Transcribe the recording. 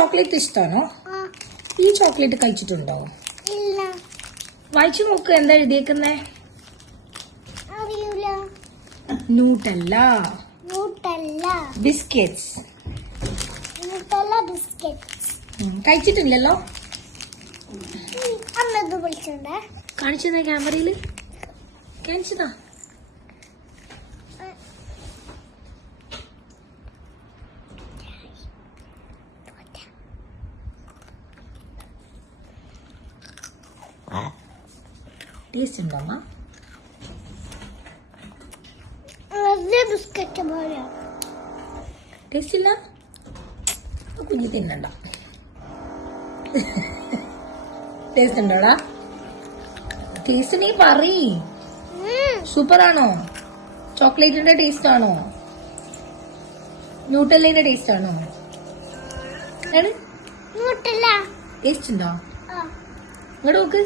Chocolate ഇഷ്ടമാണോ? ഈ chocolate കഴിച്ചിട്ടുണ്ടോ? വായിച്ചു നോക്ക്, എന്താ എഴുതിയേക്കുന്നേ? Nutella biscuits. കഴിച്ചിട്ടില്ലല്ലോ. കാണിച്ചതാ ക്യാമറയില്, കാണിച്ചതാ. ടേസ്റ്റ് ഉണ്ടോ അമ്മ? ബിസ്ക്കറ്റ് പോലെ ടേസ്റ്റ് ഇല്ല. കുഞ്ഞി തിന്നണ്ട. ടേസ്റ്റ് ഉണ്ടോടാ? ടേസ്റ്റ് നീ പറയ്. സൂപ്പർ ആണോ? ചോക്ലേറ്റിന്റെ ടേസ്റ്റ് ആണോ? ന്യൂട്ടല്ലിന്റെ ടേസ്റ്റ് ആണോ? ടേസ്റ്റ് ഉണ്ടോ? ഇങ്ങോട്ട് നോക്ക്.